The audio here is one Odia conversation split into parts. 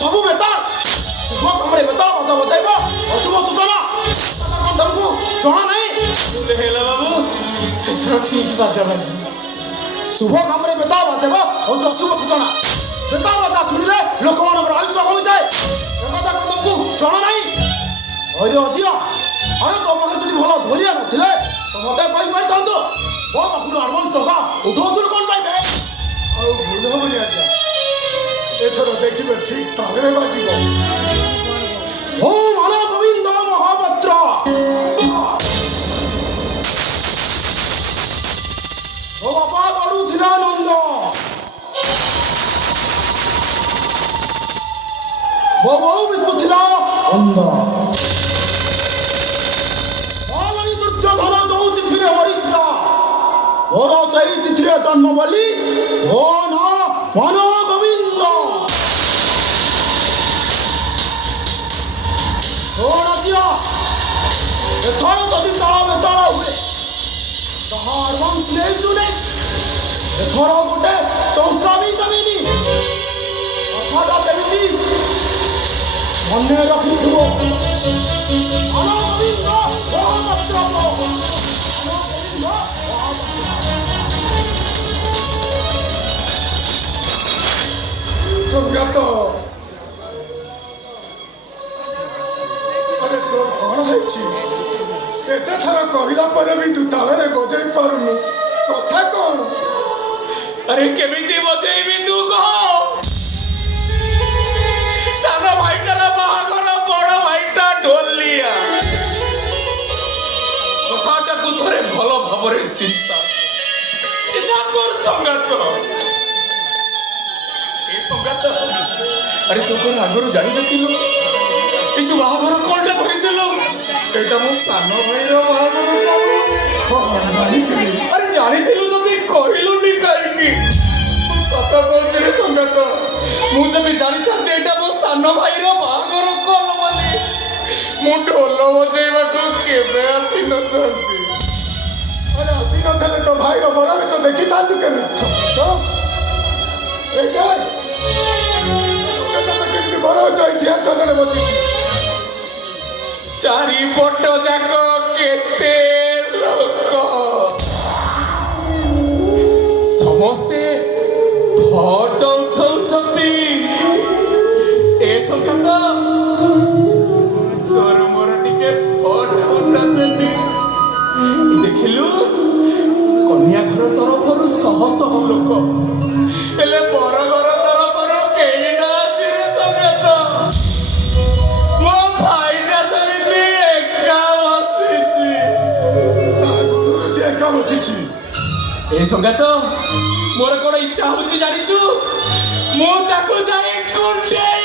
ସବୁ ବେତାର ଶୁଭ କାମରେ ବେତାର ବାଜା ବଜାଇବ ଅଶୁଭ ସୂଚନା ତମକୁ ଜଣା ନାହିଁ ହେଲା ବାବୁ ଏଥର ଠିକ ବାଜା ବାଜିବ ଶୁଭ କାମରେ ବେତାର ବାଜେଇବ ହଉଛି ଅଶୁଭ ସୂଚନା ବେତାର ବାଜା ଶୁଣିଲେ ଲୋକମାନଙ୍କର ଆୟୁଷ କମିଯାଏ କଥା ତମକୁ ଜଣା ନାହିଁ ଅରେ ଅଝିଅ ଆରେ ତୋ ପାଖରେ ଯଦି ଭଲ ଧୋଲିଆ ନଥିଲେ ତ ମତେ କହିପାରିଥାନ୍ତୁ ମୋ ପାଖରୁ ଆଡ଼ଭାନ୍ସ ଟଙ୍କା ଉଠଉଥିଲୁ କ'ଣ ପାଇବେ ଆଉ ଭୁଲ ହବନି ଆଜ୍ଞା ଏଥର ଦେଖିବେ ଠିକ ତାଳରେ ବାଜିବ ଓ ମାନ ଗୋବିନ୍ଦ ମହାପାତ୍ର ମୋ ବାପା ଗଡ଼ୁଥିଲା ନନ୍ଦ ମୋ ବୋଉ ବିକୁଥିଲା ଅନ୍ଧ ଦୁର୍ଯ୍ୟୋଧନ ଯୋଉ ତିଥିରେ ମରିଥିଲା ମୋର ସେଇ ତିଥିରେ ଜନ୍ମ ବୋଲି ମୋ ନାଁ ମାନ ଗୋବିନ୍ଦ ଏଥର ଯଦି ତାଳ ବେତାଳ ହୁଏ ତାହା ଆଡ଼ଭାନ୍ସ ନେଇଛୁ ନେଇ ଏଥର ଗୋଟେ ଟଙ୍କା ବି ଦେବିନି କଥାଟା ଯେମିତି ମନେ ରଖିଥିବ ଗୋବିନ୍ଦ ମହାପାତ୍ର ସଙ୍ଗାତ ଆରେ ତୋର କ'ଣ ହେଇଛି ଏତେ ଥର କହିଲା ପରେ ବି ତୁ ତାଳରେ ବଜେଇ ପାରୁନୁ କଥା କ'ଣ ଆରେ କେମିତି ବଜେଇବି ତୁ କହ ସାନ ଭାଇଟାର ବାହାଘର ବଡ଼ ଭାଇଟା ଢୋଲିଆ କଥାଟାକୁ ଥରେ ଭଲ ଭାବରେ ଚିନ୍ତା କର ସଙ୍ଗାତ ଏ ସଙ୍ଗାତ ଆରେ ତୁ କ'ଣ ଆଗରୁ ଜାଣିନଥିଲୁ ଏ ଯୋଉ ବାହାଘର କଣଟା ଧରିଦେଲୁ ଏଇଟା ମୋ ସାନ ଭାଇର ବାହାଘର ଜାଣିଥିଲି ଆରେ ଜାଣିଥିଲୁ ଯଦି କହିଲୁନି କାହିଁକି ସତ କହୁଛି ରେ ସଙ୍ଗାତ ମୁଁ ଯଦି ଜାଣିଥାନ୍ତି ଏଇଟା ମୋ ସାନ ଭାଇର ବାହାଘର କଲ ବୋଲି ମୁଁ ଢୋଲ ବଜେଇବାକୁ କେବେ ଆସିନଥାନ୍ତି ଆରେ ଆସିନଥିଲେ ତୋ ଭାଇର ବରବେଶ ଦେଖିଥାନ୍ତୁ କେମିତି ଏଇଟା କେମିତି ବରବେଶ ଇତିହାସରେ ବସିଛି ଚାରିପଟ ଯାକ କେତେ ଲୋକ ସମସ୍ତେ ଫଟୋ ଉଠଉଛନ୍ତି ଏ ସଙ୍ଗାତ ତୋର ମୋର ଟିକେ ଫଟୋ ଉଠାନ୍ତେନି ଦେଖିଲୁ କନ୍ୟା ଘର ତରଫରୁ ଶହ ଶହ ଲୋକ ହେଲେ ବରଘର ତରଫରୁ କେହି ନାହାନ୍ତି ରେ ସଙ୍ଗାତ ମୋ ଭାଇଟା ସେମିତି ଏକା ବସିଛି ତା ଗୁରୁରୁ ସେ ଏକା ବସିଛି ଏ ସଙ୍ଗାତ ମୋର କ'ଣ ଇଚ୍ଛା ହଉଛି ଜାଣିଛୁ ମୁଁ ତାକୁ ଯାଇ କୁଣ୍ଡେଇ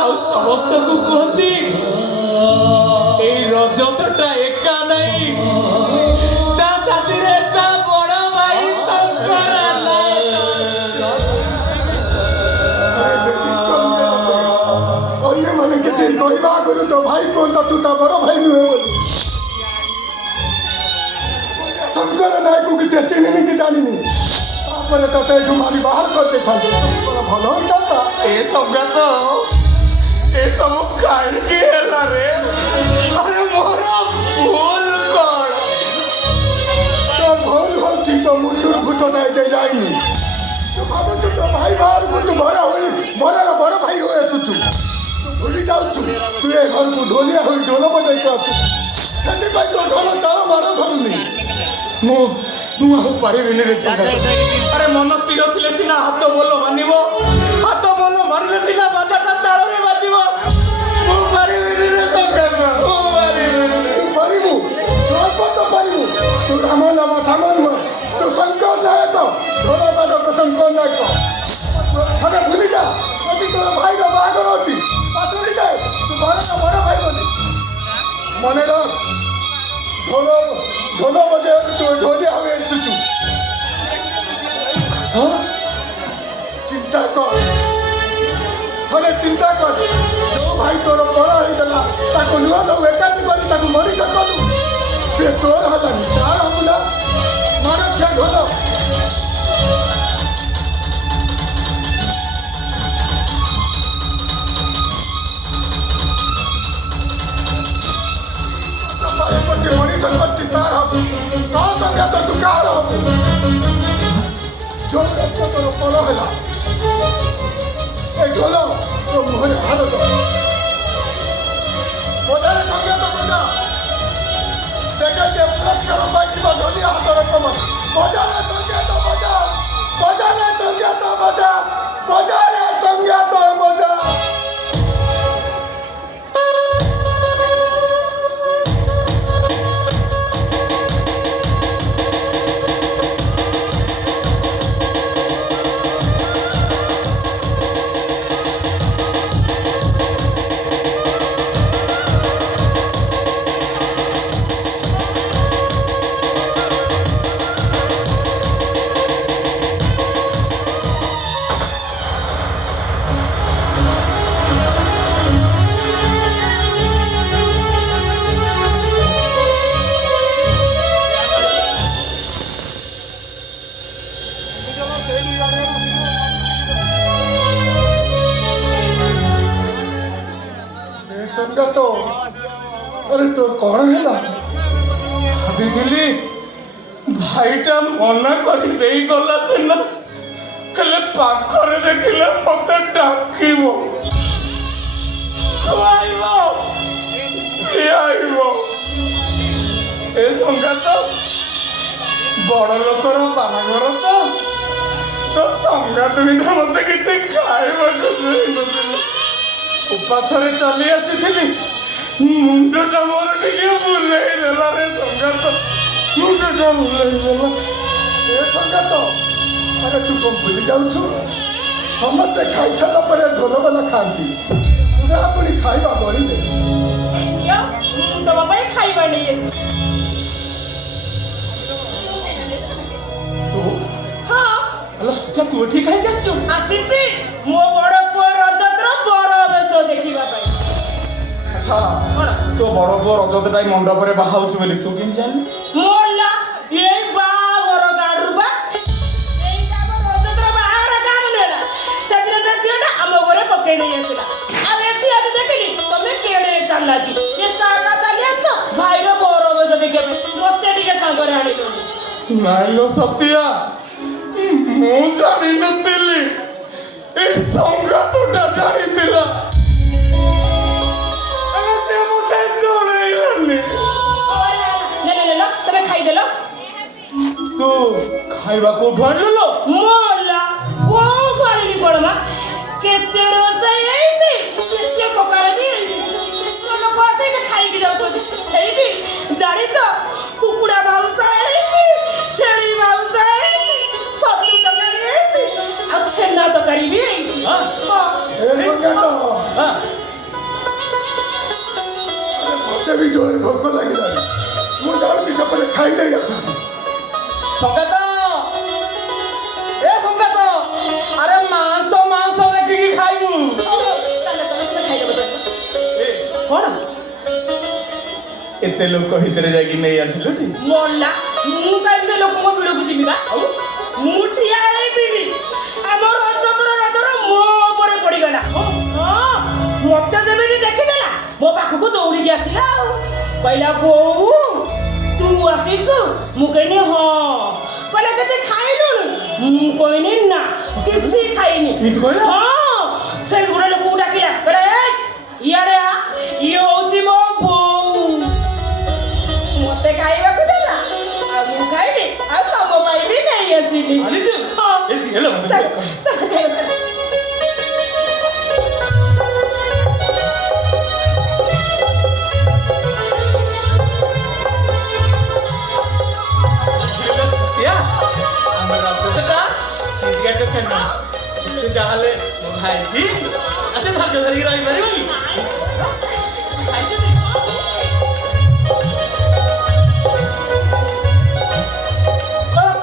ଆଉ ସମସ୍ତଙ୍କୁ କୁହନ୍ତି ଏଇ ରଜତଟା ଏକା ନାହିଁ ତା ସାଥିରେ ତା ବଡ଼ ଭାଇ ଶଙ୍କର ଅନ୍ୟମାନେ କେତେ କହିବା ଆଗରୁ ତୋ ଭାଇ କୁହନ୍ତା ତୁ ତା ବଡ଼ ଭାଇ ନୁହେଁ ବୋଲି ଶଙ୍କର ନାୟକକୁ କିଛି ଚିହ୍ନିନି କି ଜାଣିନି ତାପରେ ତତେ ଏଠୁ ମାରି ବାହାର କରିଦେଇଥାନ୍ତି ଭଲ ହେଇଥାନ୍ତା ଏ ସଙ୍ଗାତ ଏସବୁ କାହିଁକି ହେଲା ରେ ଆରେ ମୋର ଭୁଲ କ'ଣ ତୋ ଭୁଲ ହଉଛି ତୋ ମୁଣ୍ଡରୁ ଭୂତ ନାଇଁ ଯାଇନି ତୁ ଭାବୁଛୁ ତୋ ଭାଇ ବାହାରକୁ ତୁ ଭରର ବଡ଼ ଭାଇ ହୋଇ ଆସୁଛୁ ତୁ ଭୁଲି ଯାଉଛୁ ତୁ ଏ ଘରକୁ ଢୋଲିଆ ହୋଇ ଢୋଲ ବଜାଇକି ଆସୁଛୁ ସେଥିପାଇଁ ତୋ ଢୋଲ ତାର ମାର ଧରୁନି ମୁଁ ଆଉ ପାରିବିନି ରେ ସଙ୍ଗାତ ଆରେ ମନ ସ୍ଥିର ଥିଲେ ସିନା ହାତ ବୋଲ ମାନିବ ହାତ ବୋଲ ମାରିଲେ ସିନା ବାଜାଟା ତାଳରେ ବାଜିବ ମୁଁ ପାରିବିନି ରେ ସଙ୍ଗାତ ମୁଁ ପାରିବିନି ତୁ ପାରିବୁ ତୁ ପାରିବୁ ତୁ ରାମ ନାମ ସାମ ନୁହଁ ତୁ ଶଙ୍କର ନାୟକ ଢୋଲ ବାଦକ ଶଙ୍କର ନାୟକ ଥରେ ଭୁଲି ଯା ଯଦି ତୋର ଭାଇର ବାହାଘର ଅଛି ପାଖରେ ଯାଏ ତୁ ବଡ଼ ଭାଇ ବୋଲି ମନେ ରଖ ढोल बजे तो ढोलिया हुए सुचू चिंता कर थोड़े चिंता कर जो भाई तोर बड़ा हो गला ताको नुआ लो एकाठी कर ताको मरी सकलु से तोर हलानी तार हमला କମ୍ପିଟିସନ କରିଛି ତାର ହବ ତା ସଙ୍ଗାତ ତୁ କାହାର ହବ ଯୋଉ ରକ୍ତ ତୋର ପଳ ହେଲା ଏ ଢୋଲ ତୋ ମୁହଁରେ ହାତ ଦବ ବଜାରେ ସଙ୍ଗାତ ବଜା ଦେଖେ ଯେ ପୁରସ୍କାର ପାଇଥିବା ଧନୀ ହାତର କମା ବଜାରେ ସଙ୍ଗାତ ବଜା ବଜାରେ ସଙ୍ଗାତ ବଜା ବଜାରେ ସଙ୍ଗାତ ବଜା ସଙ୍ଗାତ ଆରେ ତୋର କଣ ହେଲା ଭାବିଥିଲି ଭାଇଟା ମନା କରି ଦେଇ ଗଲା ସିନା ହେଲେ ପାଖରେ ଦେଖିଲେ ମତେ ଡାକିବ ଖୁଆଇବ ପିଆଇବ ଏ ସଙ୍ଗାତ ବଡ଼ ଲୋକର ବାହାଘର ତ ସଙ୍ଗାତ ବିନା ମତେ କିଛି ଖାଇବାକୁ ଦେଇନଥିଲା ଉପାସରେ ଚାଲି ଆସିଥିଲି ମୁଣ୍ଡଟା ମୋର ଟିକେ ବୁଲେଇ ଦେଲା ରେ ସଙ୍ଗାତ ମୁଣ୍ଡଟା ବୁଲେଇ ଦେଲା ଏ ସଙ୍ଗାତ ଆରେ ତୁ କଣ ଭୁଲି ଯାଉଛୁ ସମସ୍ତେ ଖାଇସାରିଲା ପରେ ଢୋଲବାଲା ଖାଆନ୍ତି ପୁରା ପୁଣି ଖାଇବା ବଳିଲେ ମୁଁ ତମ ପାଇଁ ଖାଇବା ନେଇ ଆସିଛି ହଁ ହ୍ୟାଲୋ ସତ୍ୟା ତୁ ଏଠି କାହିଁକି ଆସିଛୁ ଆସିଛି ମୋ ବଡ଼ ପୁଅ ରଜତର ବର ବେଶ ଦେଖିବା ପାଇଁ ଆଚ୍ଛା ତୋ ବଡ଼ ପୁଅ ରଜତ ପାଇଁ ମଣ୍ଡପରେ ବାହା ହଉଛି ବୋଲି ତୁ କେମିତି ଜାଣିଲୁ ମୋଲା ଏଇ ବାହାଘର କାର୍ଡରୁ ବା ଏଇଟା ଆମ ରଜତର ବାହାଘର କାର୍ଡ ନେଲା ସେଥିରେ ସେ ଝିଅଟା ଆମ ଘରେ ପକେଇ ଦେଇ ଆସିଲା ଆଉ ଏଠି ଆସି ଦେଖିଲି ତମେ କେଡ଼େ ଚାଲାକି ଏକା ଏକା ଚାଲି ଆସିଛ ଭାଇର ବର ବେଶ ଦେଖିବା ପାଇଁ ମତେ ଟିକେ ସାଙ୍ଗରେ ଆଣିଲନି ନାଇଲୋ ସତ୍ୟା ମୁଁ ଜାଣିନଥିଲି ଏ ସଙ୍ଗାତଟା ଜାଣିଥିଲା ସେ ମତେ ଜଣେଇଲାନି ତମେ ଖାଇଦେଲ ତୁ ଖାଇବା କୋଉଠୁ ଆଣିଲୁ ମୋଲା କୋଉଠୁ ଆଣିଲି କଣ ମା କେତେ ରୋଷେଇ ହେଇଛି କେତେ ପ୍ରକାର ବି ହେଇଛି ଲୋକ ଆସିକି ଖାଇକି ଯାଉଛନ୍ତି ହେଇକି ଜାଣିଛ କୁକୁଡ଼ା ମାଉଁସ ହେଇଛି ଛେଳି ମାଉଁସ ହେଇଛି ଛତୁ ତରକାରୀ ହେଇଛି ଆଉ ଛେନା ତରକାରୀ ବି ହେଇଛି ଏ ସଙ୍ଗାତ ମତେ ବି ଜୋରେ ଭୋକ ଲାଗିଲାଣି ମୁଁ ଯାଉଛି ସେପଟେ ଖାଇଦେଇ ଆସୁଛି ସଙ୍ଗାତ ଏ ସଙ୍ଗାତ ଆରେ ମାଂସ ଦେଖିକି ଖାଇବୁ କଣ ଏତେ ଲୋକ ଭିତରେ ଯାଇକି ନେଇ ଆସିଲୁ ଟି ମଲା ମୁଁ କାହିଁକି ସେ ଲୋକଙ୍କ ଭିଡ଼କୁ ଯିବି ବା ମୁଁ ଠିଆ ହେଇଥିଲି ଆମ ରଜର ମୋ ଉପରେ ପଡ଼ିଗଲା ମତେ ଯେମିତି ଦେଖିଦେଲା ମୋ ପାଖକୁ ଦୌଡ଼ିକି ଆସିଲା ଆଉ କହିଲା ବୋଉ ତୁ ଆସିଛୁ ମୁଁ କହିଲି ହଁ କହିଲା କିଛି ଖାଇଲୁଣି ମୁଁ କହିଲି ନା କିଛି ଖାଇନି ହଁ ସେ ଗୋଟେ ଲୋକକୁ ଡାକିଲା କହିଲା ଇଆଡ଼େ ଆ ଇଏ ହେଉଛି ମୋ ବୋଉ ମତେ ଖାଇବାକୁ ଦେଲା ଆଉ ମୁଁ ଖାଇଲି ଆଉ ତମ ପାଇଁ ବି ନେଇ ଆସିଲି ଆଣିଛୁ ହଁ ହେଲୋ ଯାହାହେଲେ ଭାଇଜି ଆଚ୍ଛା ଧୈର୍ଯ୍ୟ ଧରିକି ରହିପାରିବନି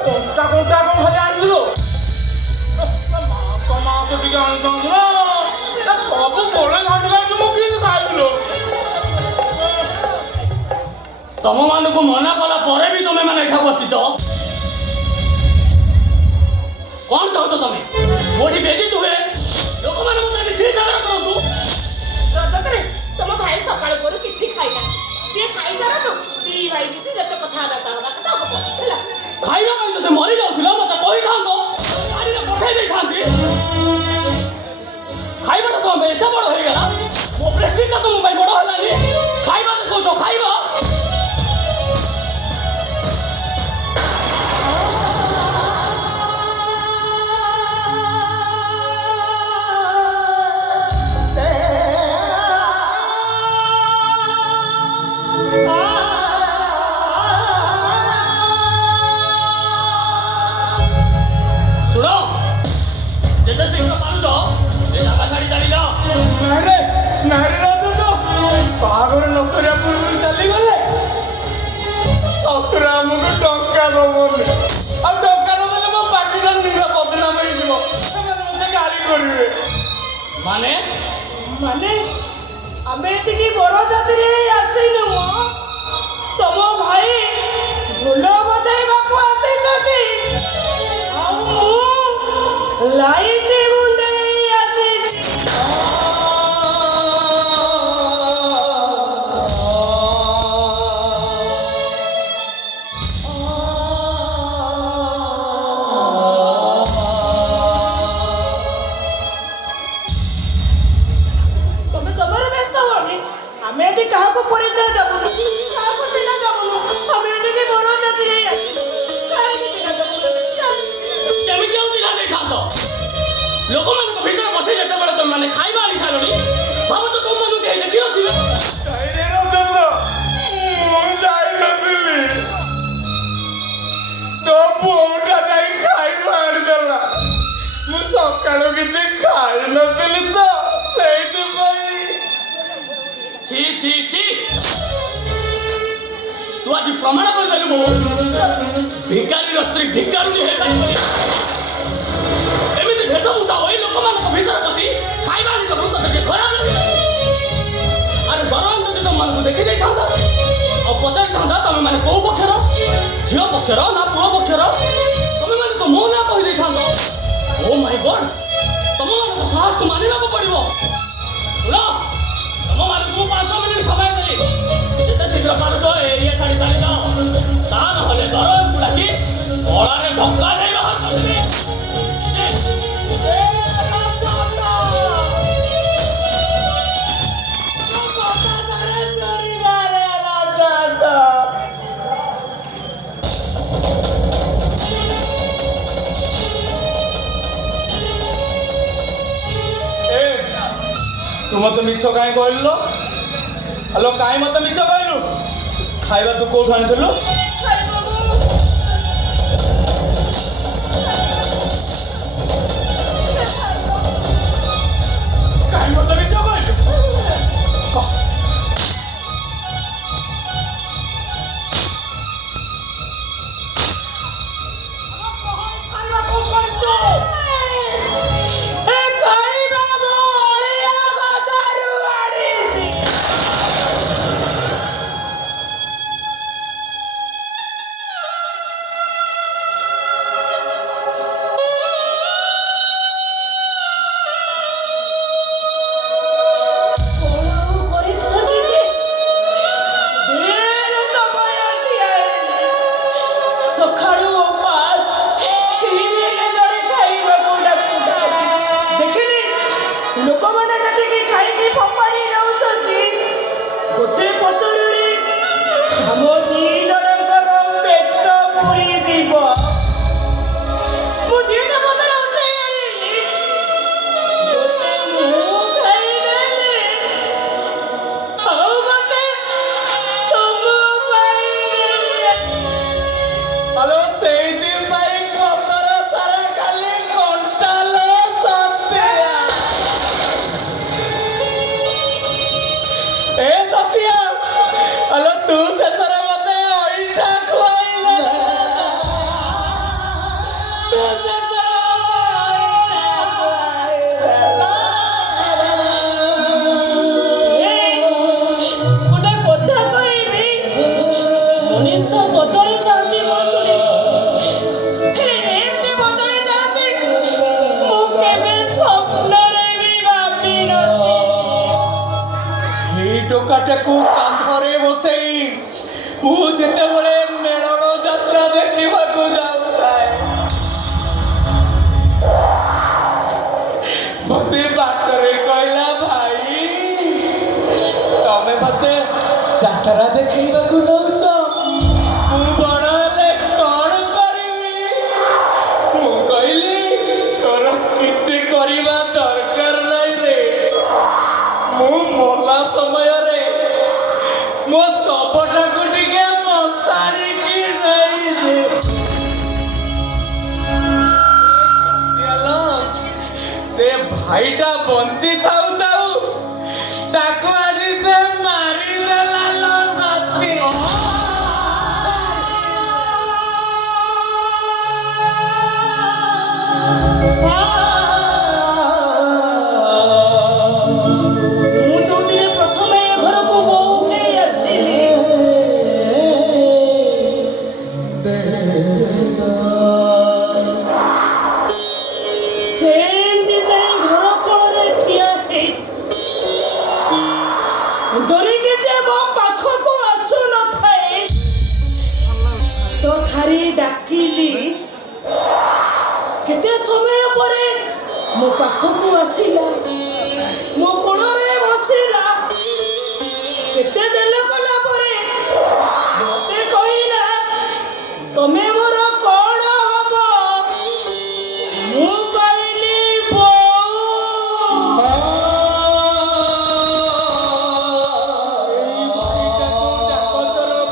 କଣ୍ଟା କଣ୍ଟା କଣ ଘରେ ଆଣିଥିଲୁ ମାସ ଟିକେ ଆଣିଥାନ୍ତୁ ନା ସବୁ ବଳେ ଘାଟିଲା ମୁଁ କିଏ ଖାଇଥିଲୁ ତମ ମାନଙ୍କୁ ମନା କଲା ପରେ ବି ତମେ ମାନେ ଏଠାକୁ ଆସିଛ କଣ ଚାହୁଁଛ ତମେ ମୋଠି ବେଜିତ ହୁଏ ଲୋକମାନେ ମତେ କିଛି ଝଗଡ଼ା କରନ୍ତୁ ରଜତରେ ତମ ଭାଇ ସକାଳ ପରୁ କିଛି ଖାଇଲା ସିଏ ଖାଇସାରନ୍ତୁ ଦି ଭାଇ ବି ଖାଇବା ପାଇଁ ଯଦି ମରିଯାଉଥିଲ ମତେ କହିଥାନ୍ତ, ଗାଡ଼ିରେ ପଠେଇ ଦେଇଥାନ୍ତି। ଖାଇବାଟା ତମ ପାଇଁ ଏତେ ବଡ଼ ହେଇଗଲା, ମୋ ପ୍ରେଷ୍ଟିଜଟା ତମ ପାଇଁ ବଡ଼ ହେଲାନି। ଖାଇବା ଦେଖାଉଛ, ଖାଇବା। ଶୁଣ, ଯେତେ ଶୀଘ୍ର ପାରୁଛ ଏ ଜାଗା ଛାଡ଼ି ଚାଲିଯାଅ। ନାଇଁରେ ରାଜନ, ବାହାଘର ନ ସରିବା ପୂର୍ବରୁ ଚାଲିଗଲେ ଶଶୁର ଆମକୁ ଟଙ୍କା ଦବନି। ଆଉ ଟଙ୍କା ନଦେଲେ ମୋ ପାଟିଟା ନିଜ ବଦନାମ ହେଇଯିବ, ସେମାନେ ମତେ ଗାଳି କରିବେ। ମାନେ ମାନେ ଆମେ ଏଠିକି ବରଯାତ୍ରୀ ଆସିନୁ, ତମ ଭାଇ ଢୋଲ ବଜାଇବାକୁ ଆସିଛନ୍ତି, ଆଉ ମୁଁ ଲାଇଟ୍ ମୁଣ୍ଡେଇ ଆସିଛି। ତମେ ଜମାରୁ ବ୍ୟସ୍ତ ହୁଅନି, ଆମେ ଏଠି କାହାକୁ ପରିଚୟ ଦେବୁନୁ, କାହାକୁ ଚିହ୍ନା ଦେବୁନୁ। ଆମେ ଏଠିକି ବରଯାତ୍ରୀ ଆସିଛୁ, କାହାକୁ ଚିହ୍ନା ଦେବୁନୁ। କେମିତି ଆଉ ଚିହ୍ନା ଦେଇଥାନ୍ତ? ଲୋକମାନଙ୍କ ଭିତରେ ବସି ଯେତେବେଳେ ତମମାନେ ଖାଇବା ଆଣି ସାରିଲଣି, ଭାବୁଛ ତମମାନଙ୍କୁ କେହି ଦେଖିନଥିବେ? ନାଇଁରେ ରାଜନ, ମୁଁ ଯାଇନଥିଲି। ତୋ ବୋଉଟା ଯାଇ ଖାଇବା ଆଣିଦେଲା। ମୁଁ ସକାଳୁ କିଛି ଖାଇନଥିଲି ତ, ସେଇଥିପାଇଁ। ଛି ଛି ଛି, ତୁ ଆଜି ପ୍ରମାଣ କରିଦେଲୁ ମୁଁ ଭିକାରୀର ସ୍ତ୍ରୀ ଭିକାରୁଣୀ ହେଇପାରିବନି। ଏମିତି ବେଶଭୂଷା ହୋଇ ଲୋକମାନଙ୍କ ଭିତରେ ବସି ଖାଇବା ଆଣି ଦେବୁ, ତତେ ଟିକେ ଖରାପ ଲାଗିଲା? ଆରେ ଦରମାନ ଯଦି ତମମାନଙ୍କୁ ଦେଖିଦେଇଥାନ୍ତା ଆଉ ପଚାରିଥାନ୍ତା ତମେମାନେ କୋଉ ପକ୍ଷର, ଝିଅ ପକ୍ଷର ନା ପୁଅ ପକ୍ଷର, ତମେମାନେ ତ ମୋ ନାଁ କହିଦେଇଥାନ୍ତ। ଓ ମାଇ ଗଡ୍, ତମମାନଙ୍କ ସାହସକୁ ମାନିବାକୁ ପଡ଼ିବ। ଶୁଣ, ତମମାନଙ୍କୁ ମୁଁ 5 ମିନିଟ୍ ସମୟ ଦେଲି, ଯେତେ ଶୀଘ୍ର ପାରୁଛ ଏରିଆ ଛାଡ଼ି ଚାଲିଯାଅ, ତା ନହେଲେ ଦରମାନଙ୍କୁ ଡାକି ଗଳାରେ ଧକ୍କା ଦେଇ ବାହାର କରିଦେବି। ତୁ ମତେ ମିଛ କାହିଁ କହିଲୁ? ହ୍ୟାଲୋ, କାହିଁ ମତେ ମିଛ କହିଲୁ? ଖାଇବା ତୁ କୋଉଠୁ ଆଣିଥିଲୁ? କାହିଁ ମତେ ମିଛ କହିଲୁ? କହ। ମୁଁ ଯେତେବେଳେ ମେଳଣ ଯାତ୍ରା ଦେଖିବାକୁ ଯାଉଥାଏ ମତେ ବାଟରେ କହିଲା ଭାଇ ତମେ ମତେ ଯାତ୍ରା ଦେଖେଇବାକୁ ନଉଛ ମୁଁ ବଡ଼ ହେଲେ କଣ କରିବି ମୁଁ କହିଲି ତୋର କିଛି କରିବା ଦରକାର ନାହିଁ ରେ ମୁଁ ମଲା ସମୟରେ ମୋ ଶବଟାକୁ ଟିକେ ମଶାରିକି ନେଇଛି ସେ ଭାଇଟା ବଞ୍ଚି ଥାଉ ଥାଉ ତାକୁ ଆଜି ସେ ମାରିଦେଲା ଲୋ ସତୀ ମୁଁ ଯୋଉଦିନ ପ୍ରଥମେ ଏ ଘରକୁ ବୋହୂ ହେଇ ଆସିଲି ସେମିତି ଯାଇ ଘର କୋଳରେ ଠିଆ ହେଇ ଡରିକି ଯେ ମୋ ପାଖକୁ ଆସୁନଥାଏ ତଥାରି ଡାକିଲି କେତେ ସମୟ ପରେ ମୋ ପାଖକୁ ଆସିଲା ମୋ କୋଳରେ ବସିଲା କେତେ ଦେଲ କଲା ପରେ ମତେ କହିଲା ତମେ ମୋର କଣ ହବ ମୁଁ କହିଲି ବୋଉ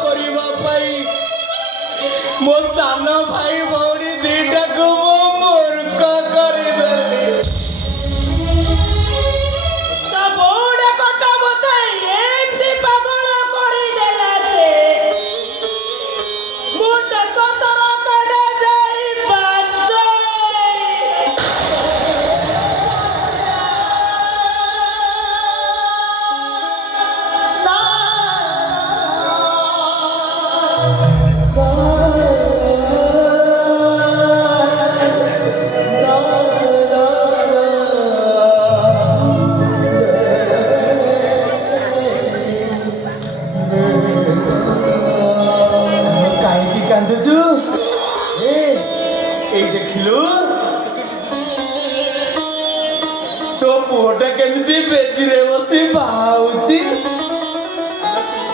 କରିବା ପାଇଁ ମୋ ସାନ ଭାଇ ଭଉଣୀ ଦିଟାକୁ ମୁଁ ମୂର୍ଖ କରିଦେଲି ତା ବୋଉଟା କଟା ମତେ ଏମିତି ପାଗଳ କରିଦେଲା ଯେ ମୁଁ ଟେକ ତର କಡೆ ଯାଇ ବାଜେ କାହିଁକି କାନ୍ଦୁଛୁ ଏଇ ଦେଖିଲୁ ତୋ ପୁଅଟା କେମିତି ବେଦିରେ ବସି ବାହାଉଛି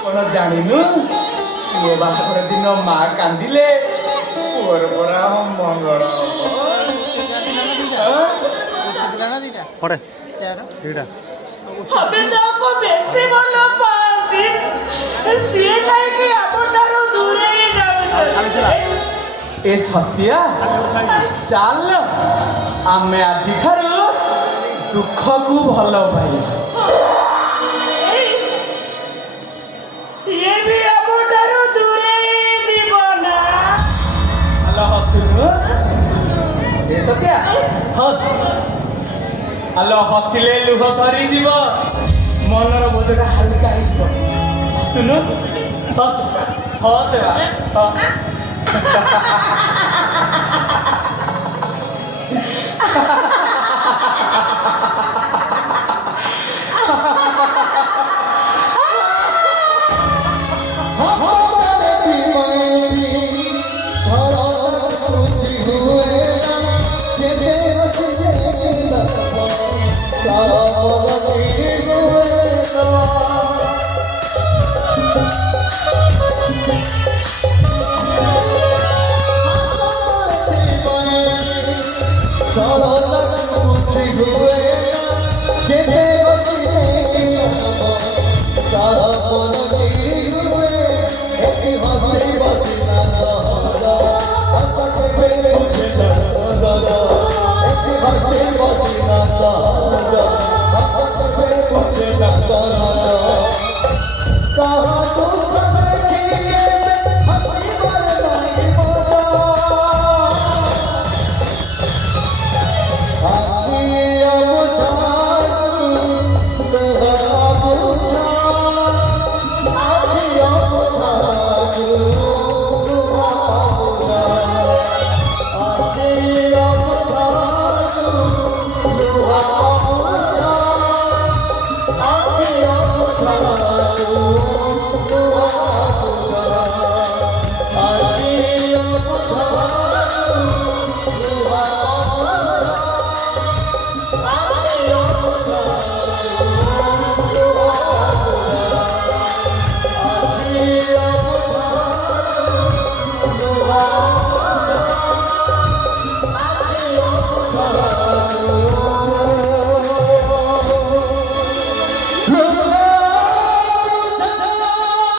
କଣ ଜାଣିନୁ ପୁଅ ବାହାଘର ଦିନ ମା କାନ୍ଦିଲେ ପୁଅର ପରା ମଙ୍ଗଳ ଆମେ ଯାହାକୁ ବେଶୀ ଭଲ ପାଆନ୍ତି ସିଏ କାହିଁକି ଆମଠାରୁ ଦୂରେଇ ଯାଉଛନ୍ତି ଏ ସତ୍ୟା ଚାଲ ଆମେ ଆଜିଠାରୁ ଦୁଃଖକୁ ଭଲ ପାଇବା ସିଏ ବି ଆମଠାରୁ ଦୂରେଇ ଯିବ ନା ଆଲୋ ହସୁନୁ ଏ ସତ୍ୟା ହସ ଆଲୋ ହସିଲେ ଲୁହ ସରିଯିବ ମନର ବୋଝଟା ହାଲକା ହେଇଯିବ ଶୁଣୁ ହସ ହସ ବା Hãy subscribe cho kênh Ghiền Mì Gõ để không bỏ lỡ